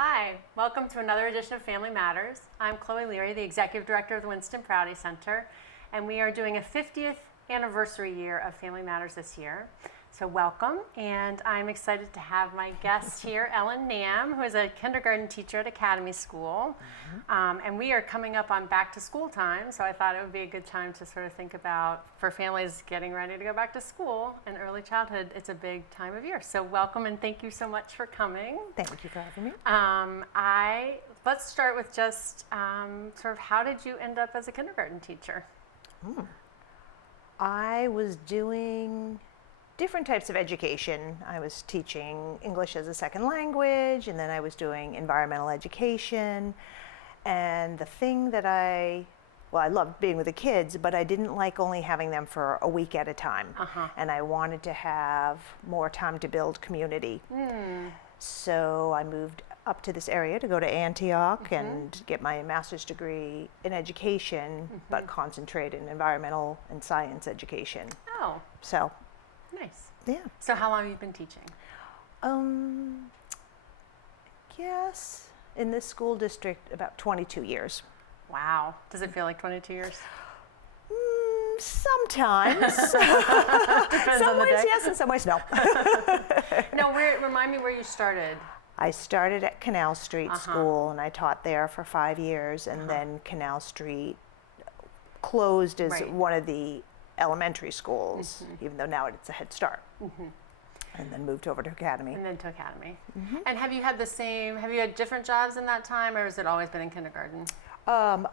Hi, welcome to another edition of Family Matters. I'm Chloe Learey, the Executive Director of the Winston Prouty Center, and we are doing a 50th anniversary year of Family Matters this year. So welcome, and I'm excited to have my guest here, Ellen Nam, who is a kindergarten teacher at Academy School. And we are coming up on back to school time, so I thought it would be a good time to sort of think about, for families getting ready to go back to school and early childhood, it's a big time of year. So welcome, and thank you so much for coming. Thank you for having me. Let's start with just sort of how did you end up as a kindergarten teacher? I was doing different types of education. I was teaching English as a second language, and then I was doing environmental education. And the thing that I loved being with the kids, but I didn't like only having them for a week at a time. And I wanted to have more time to build community. So I moved up to this area to go to Antioch and get my master's degree in education, but concentrate in environmental and science education. Oh, So, nice. yeah. So how long have you been teaching? Yes, in this school district, about 22 years. Wow. Does it feel like 22 years? Sometimes. Depends Some on the ways day. yes, and some ways no. No, remind me where you started. I started at Canal Street School, and I taught there for 5 years, and then Canal Street closed as Right. one of the elementary schools, even though now it's a Head Start. And then moved over to Academy. And then to Academy. And have you had different jobs in that time, or has it always been in kindergarten?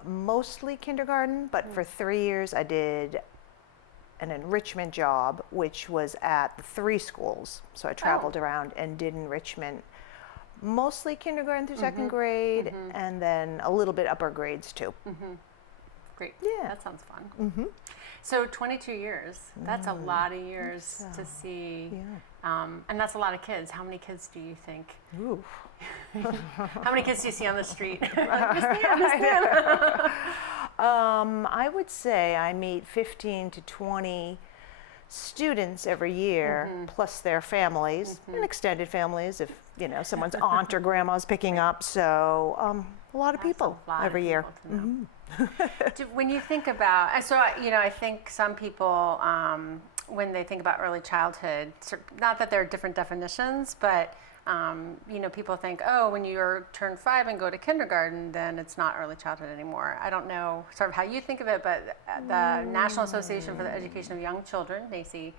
Mostly kindergarten, but for 3 years I did an enrichment job, which was at the 3 schools. So I traveled around and did enrichment, mostly kindergarten through second grade, and then a little bit upper grades too. Great. Yeah. That sounds fun. So 22 years, that's a lot of years to see. And that's a lot of kids. How many kids do you think? Ooh. How many kids do you see on the street? Like, Miss Dan. I would say I meet 15 to 20 students every year, plus their families and extended families if someone's aunt or grandma's picking up. So a lot of people every year. When you think about, I think some people, when they think about early childhood, not that there are different definitions, but people think, oh, when you turn 5 and go to kindergarten, then it's not early childhood anymore. I don't know sort of how you think of it, but the National Association for the Education of Young Children, NAEYC,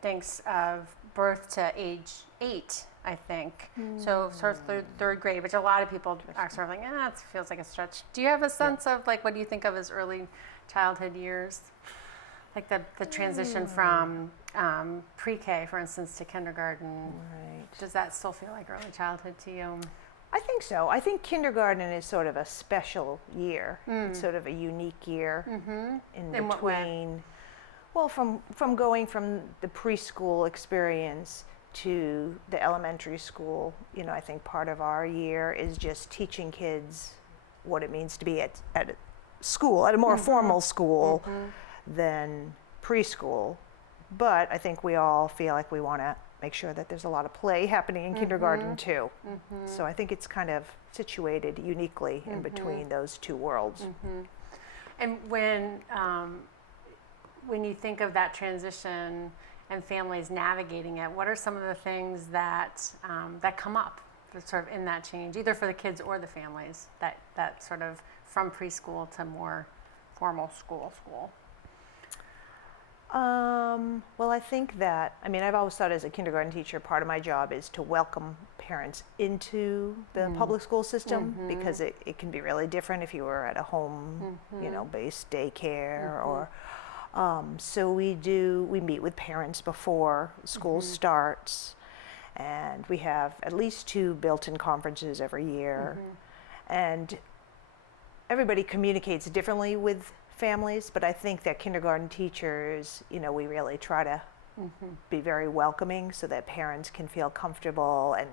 thinks of birth to age 8, I think. So sort of third grade, which a lot of people are sort of like, it feels like a stretch. Do you have a sense of what do you think of as early childhood years? Like the transition from pre-K, for instance, to kindergarten. Right. Does that still feel like early childhood to you? I think so. I think kindergarten is sort of a special year. It's sort of a unique year in between. What way? Well, from going from the preschool experience to the elementary school, I think part of our year is just teaching kids what it means to be at a school, at a more formal school than preschool. But I think we all feel like we want to make sure that there's a lot of play happening in kindergarten too. So I think it's kind of situated uniquely in between those two worlds. And when you think of that transition and families navigating it, what are some of the things that come up sort of in that change, either for the kids or the families, that sort of from preschool to more formal school? Well, I think that, I've always thought as a kindergarten teacher, part of my job is to welcome parents into the public school system, because it can be really different if you were at a home, based daycare or, so we meet with parents before school starts, and we have at least 2 built-in conferences every year, and everybody communicates differently with families, but I think that kindergarten teachers, we really try to be very welcoming so that parents can feel comfortable and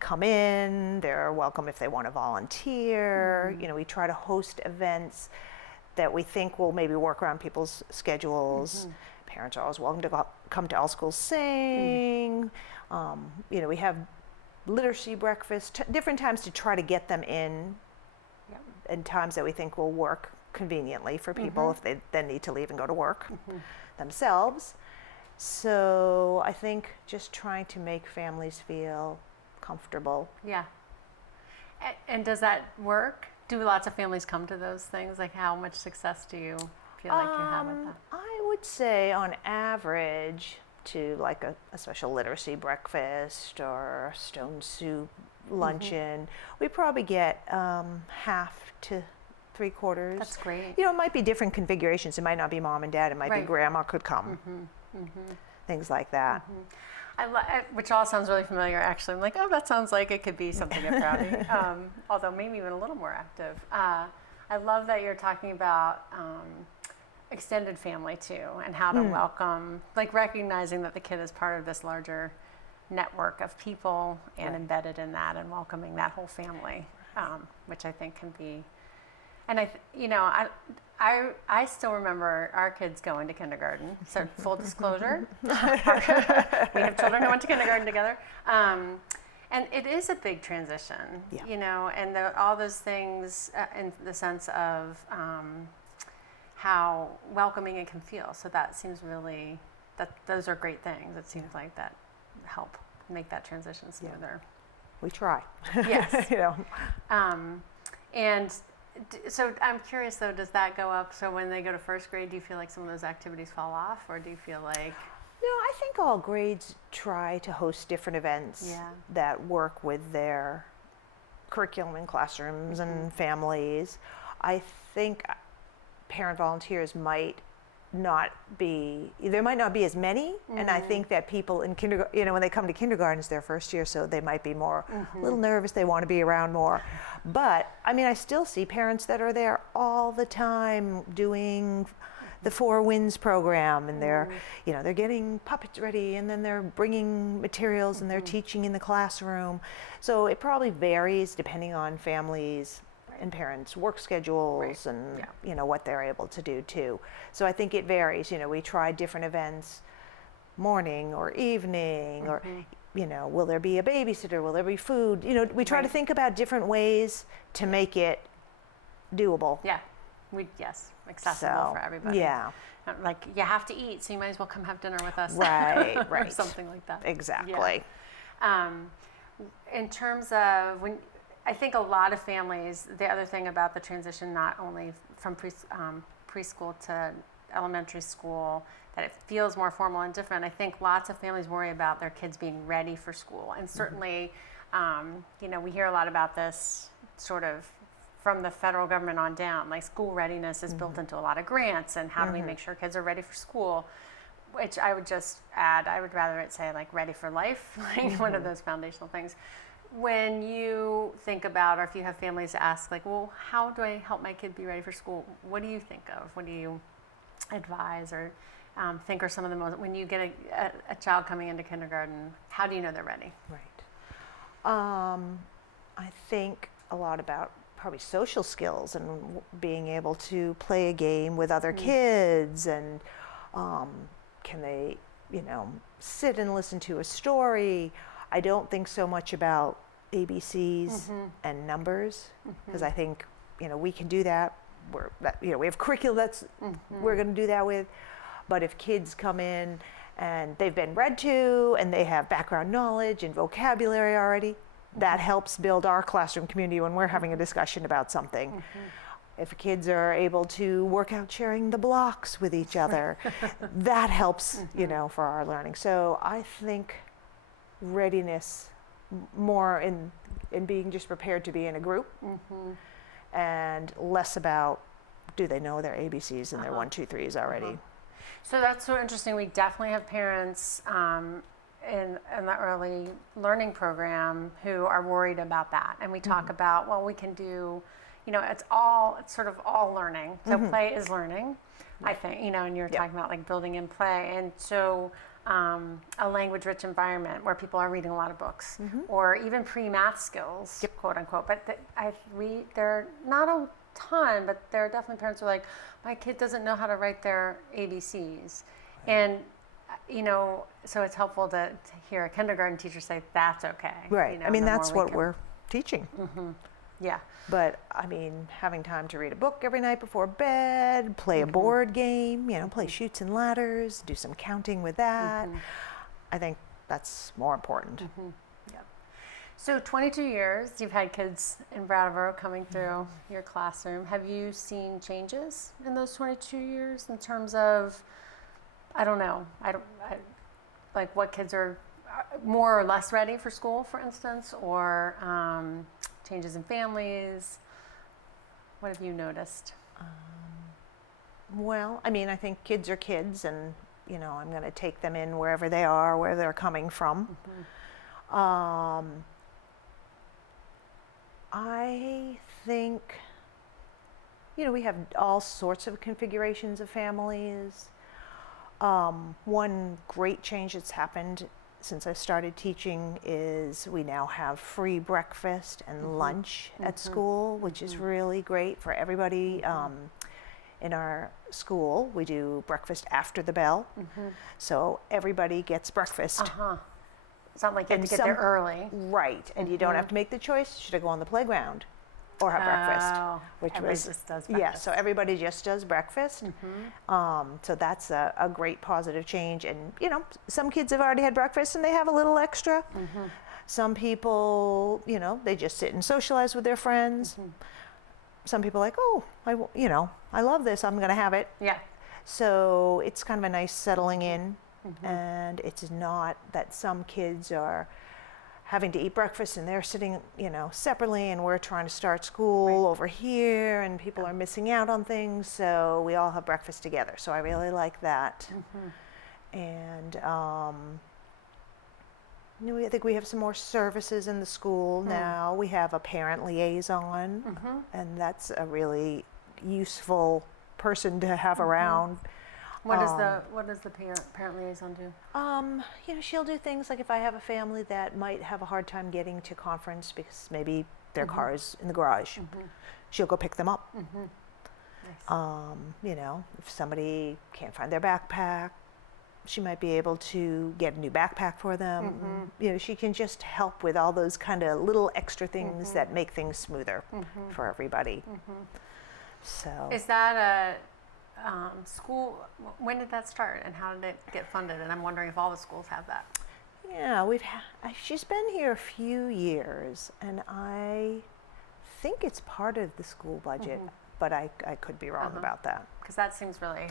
come in. They're welcome if they want to volunteer. We try to host events that we think will maybe work around people's schedules. Parents are always welcome to come to All Schools Sing. We have literacy breakfast, different times to try to get them in, Yep. and times that we think will work conveniently for people if they then need to leave and go to work themselves. So I think just trying to make families feel comfortable. Yeah. And does that work? Do lots of families come to those things? Like, how much success do you feel like you have with that? I would say on average to like a special literacy breakfast or stone soup luncheon, we probably get half to 3/4. That's great. You know, it might be different configurations. It might not be mom and dad. It might be Right. grandma could come. Things like that. Which all sounds really familiar, actually. I'm like, oh, that sounds like it could be something at Prouty. Although maybe even a little more active. I love that you're talking about extended family too, and how to welcome, like recognizing that the kid is part of this larger network of people and Right. embedded in that, and welcoming that whole family, which I think can be. And I still remember our kids going to kindergarten. So full disclosure, we have children who went to kindergarten together. And it is a big transition, Yeah. you know, and all those things in the sense of how welcoming it can feel. So that seems really, those are great things. It seems like that help make that transition smoother. We try. Yes. You know. So I'm curious though, does that go up? So when they go to first grade, do you feel like some of those activities fall off, or do you feel like? No, I think all grades try to host different events Yeah. that work with their curriculum in classrooms and families. I think parent volunteers might not be, there might not be as many, and I think that people in kindergarten, you know, when they come to kindergarten, it's their first year, so they might be more, a little nervous, they want to be around more. But, I mean, I still see parents that are there all the time doing the Four Winds program, and they're, you know, they're getting puppets ready, and then they're bringing materials, and they're teaching in the classroom. So it probably varies depending on families and parents' work schedules Right. and Yeah. you know what they're able to do too. So I think it varies. You know, we try different events, morning or evening, or you know, will there be a babysitter? Will there be food? You know, we try to Right. think about different ways to make it doable. Yeah, yes, accessible So, for everybody. yeah, Not like you have to eat, so you might as well come have dinner with us. right, or right. something like that. Exactly. In terms of when, I think a lot of families, the other thing about the transition, not only from preschool to elementary school, that it feels more formal and different. I think lots of families worry about their kids being ready for school. And certainly, you know, we hear a lot about this sort of from the federal government on down, like school readiness is built into a lot of grants, and how do we make sure kids are ready for school? Which I would just add, I would rather it say like ready for life, like one of those foundational things. When you think about, or if you have families ask like, well, how do I help my kid be ready for school? What do you think of? What do you advise or think are some of the most, when you get a child coming into kindergarten, how do you know they're ready? Right. I think a lot about probably social skills and being able to play a game with other kids, and can they, you know, sit and listen to a story. I don't think so much about ABCs and numbers, because I think, you know, we can do that. You know, we have curriculum that's we're going to do that with. But if kids come in and they've been read to and they have background knowledge and vocabulary already, that helps build our classroom community when we're having a discussion about something. If kids are able to work out sharing the blocks with each other, that helps, you know, for our learning. So I think readiness more in being just prepared to be in a group, and less about do they know their ABCs and their 1, 2, 3s already. So that's so interesting. We definitely have parents in the early learning program who are worried about that. And we talk about, well, we can do, you know, it's sort of all learning. So play is learning, I think, you know, and you're talking about like building in play. And so a language-rich environment where people are reading a lot of books, or even pre-math skills, quote unquote. But they're not a ton, but there are definitely parents who are like, my kid doesn't know how to write their ABCs. And so it's helpful to hear a kindergarten teacher say that's okay. Right. I mean, the that's more what we're teaching. Yeah. But I mean, having time to read a book every night before bed, play a board game, play Chutes and Ladders, do some counting with that. I think that's more important. Yeah. So 22 years, you've had kids in Brattleboro coming through your classroom. Have you seen changes in those 22 years in terms of, I don't know, like what kids are more or less ready for school, for instance, or changes in families? What have you noticed? Well, I mean, I think kids are kids, and I'm going to take them in wherever they are, where they're coming from. I think, we have all sorts of configurations of families. One great change that's happened since I started teaching is we now have free breakfast and lunch at school, which is really great for everybody. In our school, we do breakfast after the bell, so everybody gets breakfast. It's not like you have to get there early. Right, and you don't have to make the choice, should I go on the playground or have breakfast? Everybody just does breakfast. Yeah, so everybody just does breakfast. So that's a great positive change. And, some kids have already had breakfast and they have a little extra. Some people, they just sit and socialize with their friends. Some people are like, oh, I love this, I'm going to have it. Yeah. So it's kind of a nice settling in. And it's not that some kids are having to eat breakfast and they're sitting, separately, and we're trying to start school over here, and people are missing out on things. So we all have breakfast together. So I really like that. And I think we have some more services in the school now. We have a parent liaison, and that's a really useful person to have around. What does the parent liaison do? She'll do things like if I have a family that might have a hard time getting to conference because maybe their car is in the garage, she'll go pick them up. Nice. If somebody can't find their backpack, she might be able to get a new backpack for them. She can just help with all those kind of little extra things that make things smoother for everybody. So is that a school, when did that start and how did it get funded? And I'm wondering if all the schools have that. Yeah, she's been here a few years, and I think it's part of the school budget, but I could be wrong about that. Because that seems really,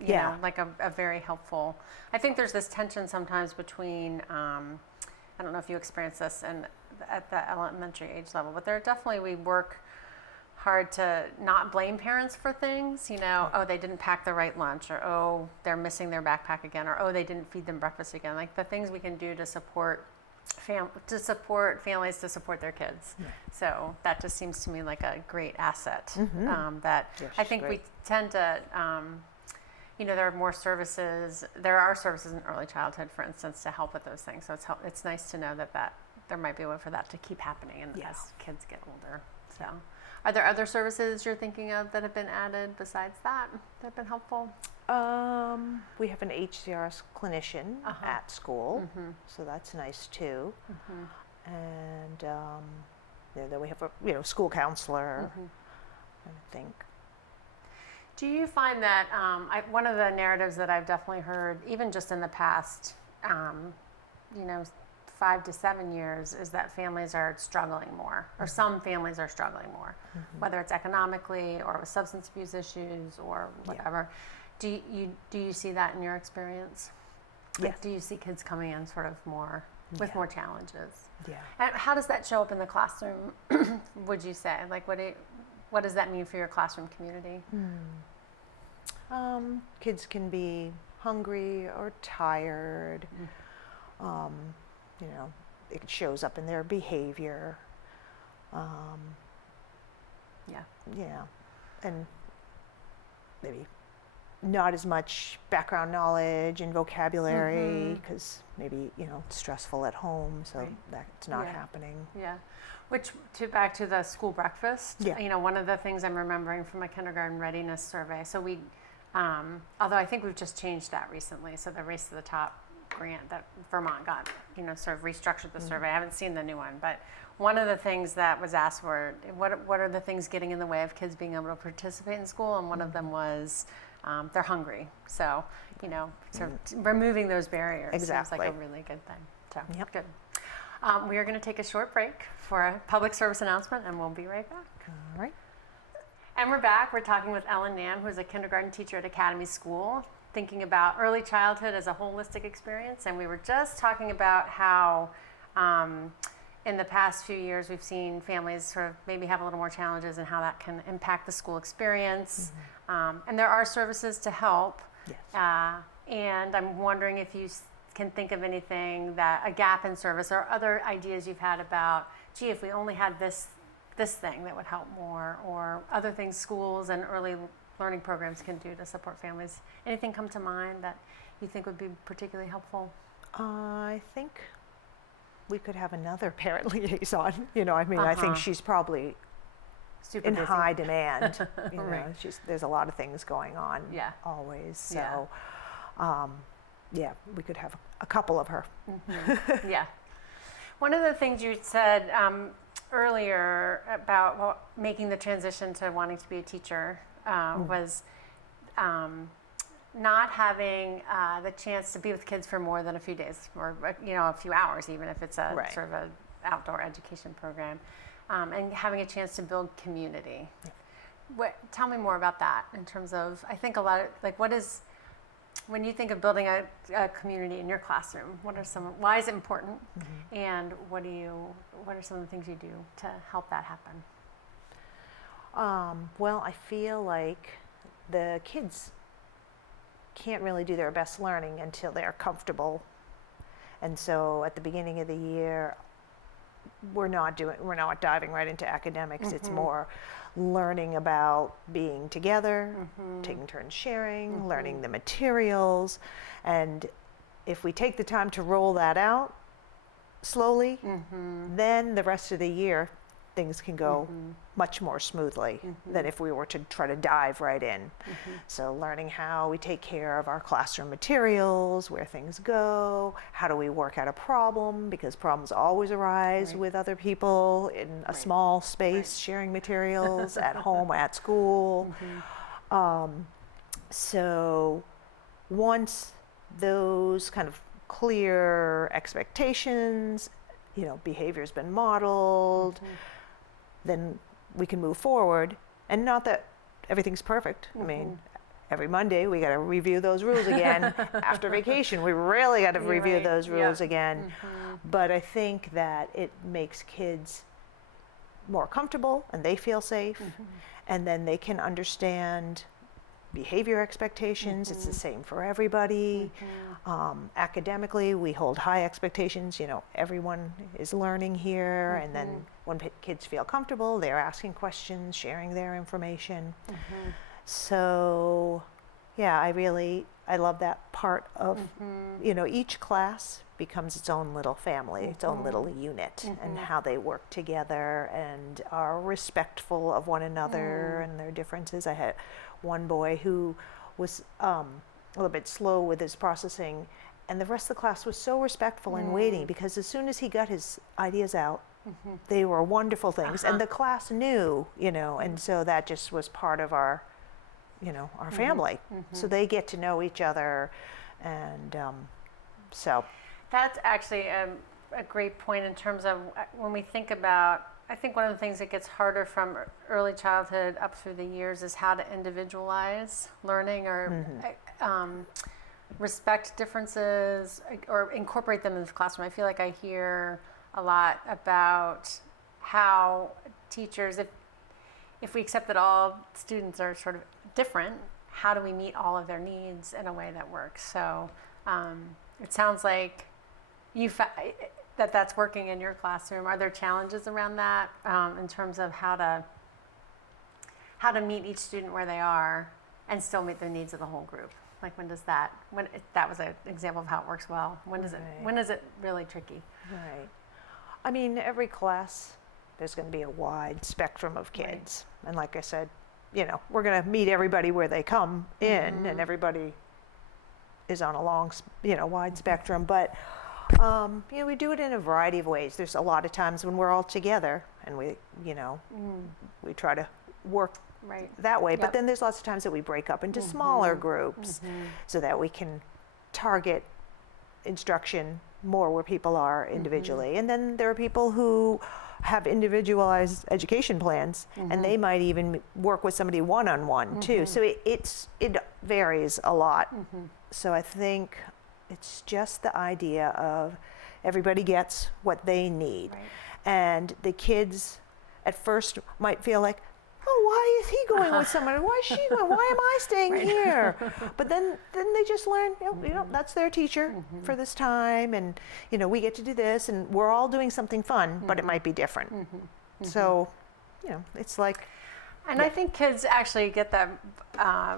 you know, like a very helpful. I think there's this tension sometimes between, I don't know if you experience this at the elementary age level, but we work hard to not blame parents for things, oh, they didn't pack the right lunch, or oh, they're missing their backpack again, or oh, they didn't feed them breakfast again. Like the things we can do to support families to support their kids. So that just seems to me like a great asset. That I think we tend to, there are more services. There are services in early childhood, for instance, to help with those things. So it's nice to know that there might be a way for that to keep happening as kids get older. So. Are there other services you're thinking of that have been added besides that have been helpful? We have an HCRS clinician at school, so that's nice too. And then we have a school counselor. I think. Do you find that one of the narratives that I've definitely heard, even just in the past, 5 to 7 years, is that families are struggling more, or some families are struggling more, whether it's economically or with substance abuse issues or whatever. Do you see that in your experience? Like, do you see kids coming in sort of more with more challenges? And how does that show up in the classroom? Would you say, like, what does that mean for your classroom community? Kids can be hungry or tired. It shows up in their behavior. And maybe not as much background knowledge and vocabulary because maybe, it's stressful at home, so that's not happening. Which, back to the school breakfast, one of the things I'm remembering from a kindergarten readiness survey, so we Although I think we've just changed that recently. So the Race to the Top grant that Vermont got, sort of restructured the survey. I haven't seen the new one, but one of the things that was asked were, what are the things getting in the way of kids being able to participate in school? And one of them was they're hungry. So, sort of removing those barriers seems Exactly. like a really good thing. So, Yep. good. We are going to take a short break for a public service announcement, and we'll be right back. All right. And we're back. We're talking with Ellen Nam, who's a kindergarten teacher at Academy School, thinking about early childhood as a holistic experience. And we were just talking about how in the past few years we've seen families sort of maybe have a little more challenges and how that can impact the school experience. And there are services to help. Yes. And I'm wondering if you can think of anything that a gap in service or other ideas you've had about, gee, if we only had this thing that would help more, or other things schools and early learning programs can do to support families. Anything come to mind that you think would be particularly helpful? I think we could have another parent liaison. I think she's probably Super in busy. high demand. Right. There's a lot of things going on Yeah. always. So, Yeah. we could have a couple of her. Yeah. One of the things you said earlier about making the transition to wanting to be a teacher was not having the chance to be with kids for more than a few days or a few hours, even if it's a Right. sort of an outdoor education program, and having a chance to build community. Yeah. Tell me more about that in terms of, I think a lot of, when you think of building a community in your classroom, why is it important? And what are some of the things you do to help that happen? Well, I feel like the kids can't really do their best learning until they're comfortable. And so at the beginning of the year, we're not diving right into academics. It's more learning about being together, taking turns sharing, learning the materials. And if we take the time to roll that out slowly, then the rest of the year things can go much more smoothly than if we were to try to dive right in. So learning how we take care of our classroom materials, where things go, how do we work out a problem, because problems always arise with other people in a small space, sharing materials at home, at school. So once those kind of clear expectations, behavior's been modeled, then we can move forward. And not that everything's perfect. I mean, every Monday we got to review those rules again. After vacation, we really got to review those rules again. But I think that it makes kids more comfortable and they feel safe. And then they can understand behavior expectations. It's the same for everybody. Academically, we hold high expectations. Everyone is learning here. And then when kids feel comfortable, they're asking questions, sharing their information. So, yeah, I love that part of, each class becomes its own little family, its own little unit, and how they work together and are respectful of one another and their differences. I had one boy who was a little bit slow with his processing, and the rest of the class was so respectful and waiting, because as soon as he got his ideas out, they were wonderful things, and the class knew, and so that just was part of our family. So they get to know each other, and so. That's actually a great point in terms of when we think about, I think one of the things that gets harder from early childhood up through the years is how to individualize learning or respect differences or incorporate them into the classroom. I feel like I hear a lot about how teachers, if we accept that all students are sort of different, how do we meet all of their needs in a way that works? So it sounds like that's working in your classroom. Are there challenges around that in terms of how to meet each student where they are and still meet the needs of the whole group? Like when that was an example of how it works well. When is it really tricky? Right. I mean, every class, there's going to be a wide spectrum of kids. And like I said, we're going to meet everybody where they come in, and everybody is on a long, wide spectrum. But, we do it in a variety of ways. There's a lot of times when we're all together and we try to work that way. But then there's lots of times that we break up into smaller groups so that we can target instruction more where people are individually. And then there are people who have individualized education plans, and they might even work with somebody one-on-one too. So it varies a lot. So I think it's just the idea of everybody gets what they need. And the kids at first might feel like, oh, why is he going with someone? Why is she going? Why am I staying here? But then they just learn, that's their teacher for this time, and we get to do this, and we're all doing something fun, but it might be different. So, it's like. And I think kids actually get that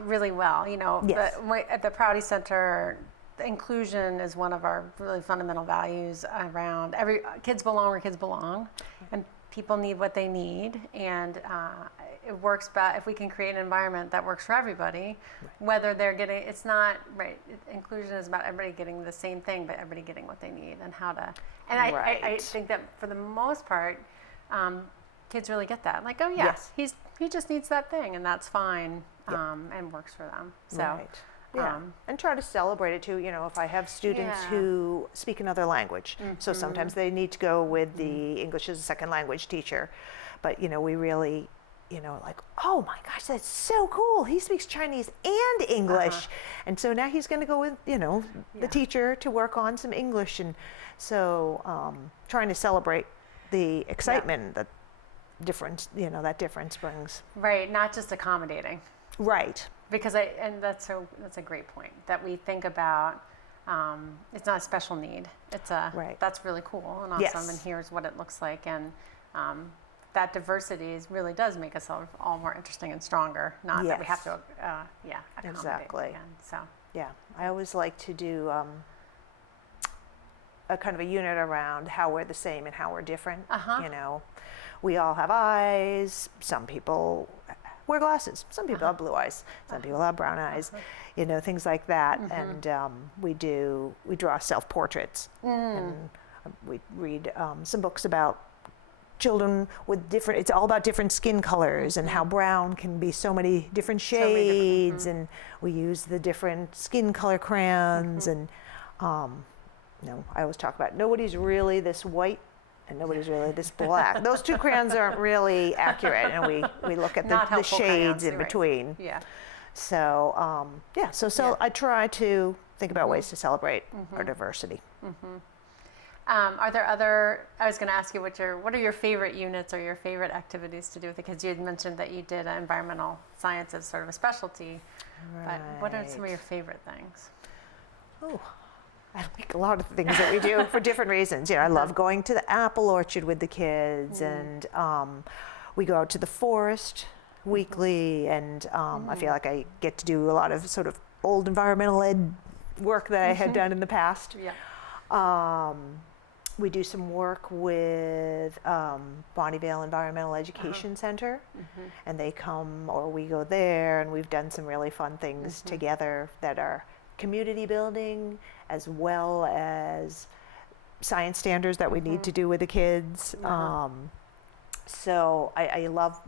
really well. At the Prouty Center, inclusion is one of our really fundamental values around kids belong where kids belong, and people need what they need, and it works if we can create an environment that works for everybody, whether they're getting, it's not, inclusion is about everybody getting the same thing, but everybody getting what they need and how to, and I think that for the most part, kids really get that. Like, oh yeah, he just needs that thing, and that's fine, and works for them. So. Yeah, and try to celebrate it too. If I have students who speak another language, so sometimes they need to go with the English as a second language teacher, but we really, like, oh my gosh, that's so cool. He speaks Chinese and English, and so now he's going to go with the teacher to work on some English, and so trying to celebrate the excitement that difference, that difference brings. Right, not just accommodating. Right. Because that's a great point that we think about. It's not a special need. It's that's really cool and awesome, and here's what it looks like, and that diversity really does make us all more interesting and stronger. Not that we have to, accommodate. Exactly. Again, so I always like to do a kind of a unit around how we're the same and how we're different. We all have eyes. Some people wear glasses. Some people have blue eyes. Some people have brown eyes. Things like that. And we draw self-portraits. And we read some books about children with different. It's all about different skin colors and how brown can be so many different shades. And we use the different skin color crayons. And I always talk about nobody's really this white. And nobody's really this black. Those two crayons aren't really accurate, and we look at the shades in between. Yeah. So I try to think about ways to celebrate our diversity. Are there other? I was going to ask you what are your favorite units or your favorite activities to do with the kids? You had mentioned that you did environmental science as sort of a specialty, but what are some of your favorite things? Oh. I like a lot of things that we do for different reasons. I love going to the apple orchard with the kids, and we go out to the forest weekly, and I feel like I get to do a lot of sort of old environmental ed work that I had done in the past. We do some work with Bonnievale Environmental Education Center, and they come, or we go there, and we've done some really fun things together that are community building as well as science standards that we need to do with the kids. So I love,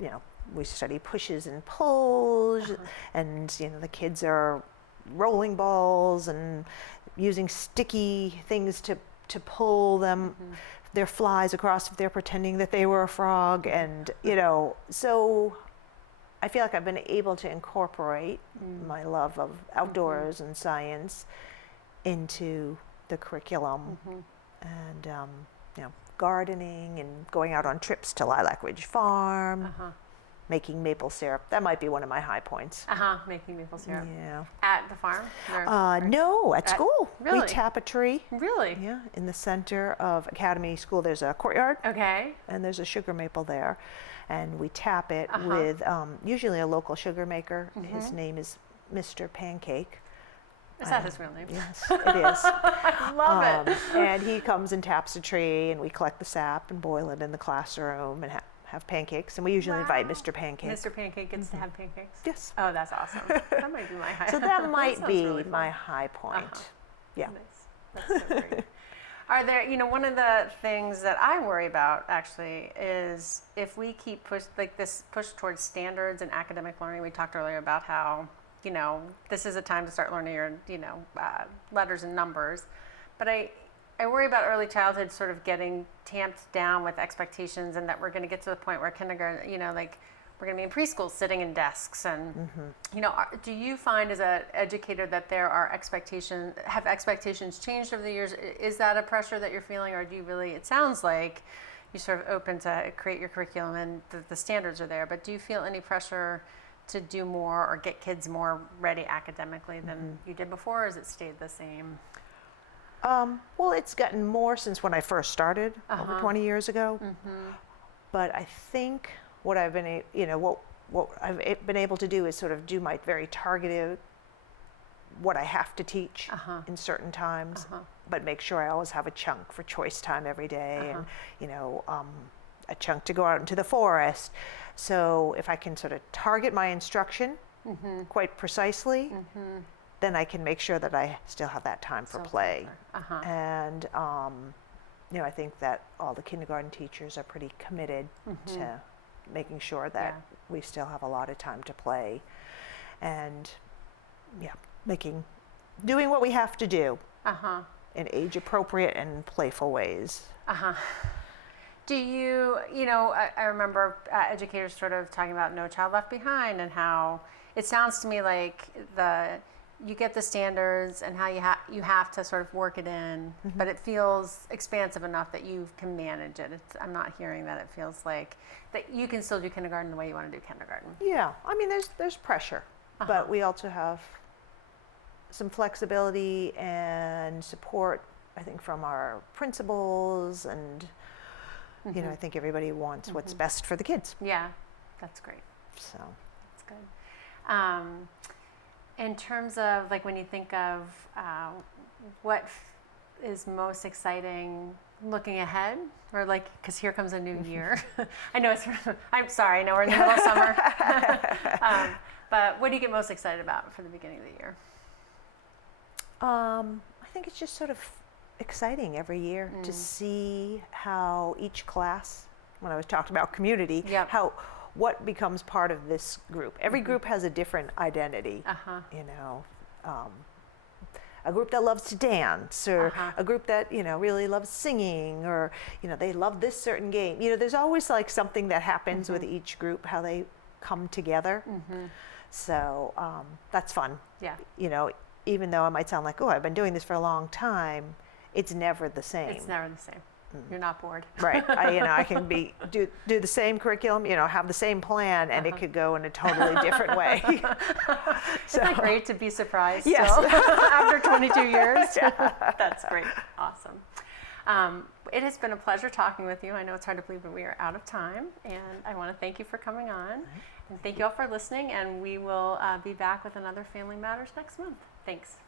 we study pushes and pulls, and the kids are rolling balls and using sticky things to pull them, their flies across if they're pretending that they were a frog, and so I feel like I've been able to incorporate my love of outdoors and science into the curriculum, and gardening and going out on trips to Lilac Ridge Farm, making maple syrup. That might be one of my high points. Making maple syrup. Yeah. At the farm? No, at school. Really? We tap a tree. Really? Yeah, in the center of Academy School. There's a courtyard. Okay. And there's a sugar maple there. And we tap it with usually a local sugar maker. His name is Mr. Pancake. Is that his real name? Yes, it is. I love it. And he comes and taps a tree, and we collect the sap and boil it in the classroom and have pancakes, and we usually invite Wow. Mr. Pancake. Mr. Pancake gets to have pancakes? Yes. Oh, that's awesome. That might be my high. So that might sounds be really fun. my high point. Uh-huh. Yeah. Nice. That's so great. Are there, one of the things that I worry about actually is if we keep push towards standards and academic learning. We talked earlier about how, this is a time to start learning your, letters and numbers. But I worry about early childhood sort of getting tamped down with expectations, and that we're going to get to the point where kindergarten, we're going to be in preschool sitting in desks. And, do you find as an educator that there are have expectations changed over the years? Is that a pressure that you're feeling, or do you really, it sounds like you're sort of open to create your curriculum and the standards are there, but do you feel any pressure to do more or get kids more ready academically than you did before, or has it stayed the same? Well, it's gotten more since when I first started over 20 years ago. But I think what I've been, what I've been able to do is sort of do my very targeted, what I have to teach in certain times, but make sure I always have a chunk for choice time every day, and a chunk to go out into the forest. So if I can sort of target my instruction quite precisely, then I can make sure that I still have that time for play. And I think that all the kindergarten teachers are pretty committed to making sure that we still have a lot of time to play, and doing what we have to do in age appropriate and playful ways. Do you, I remember educators sort of talking about No Child Left Behind, and how it sounds to me like you get the standards and how you have to sort of work it in, but it feels expansive enough that you can manage it. I'm not hearing that it feels like that you can still do kindergarten the way you want to do kindergarten. Yeah, I mean, there's pressure, but we also have some flexibility and support, I think, from our principals, and I think everybody wants what's best for the kids. Yeah, that's great. So that's good. In terms of when you think of what is most exciting looking ahead, or because here comes a new year. I know I'm sorry, I know we're in the middle of summer. But what do you get most excited about for the beginning of the year? I think it's just sort of exciting every year to see how each class, when I was talking about community, what becomes part of this group. Every group has a different identity. A group that loves to dance, or a group that really loves singing, or they love this certain game. There's always something that happens with each group, how they come together. So that's fun. Yeah. Even though it might sound like, oh, I've been doing this for a long time, it's never the same. It's never the same. You're not bored. Right. I can do the same curriculum, have the same plan, and it could go in a totally different way. Isn't that great to be surprised Yes. still after 22 years? That's great. Awesome. It has been a pleasure talking with you. I know it's hard to believe, but we are out of time, and I want to thank you for coming on, and thank you all for listening, and we will be back with another Family Matters next month. Thanks.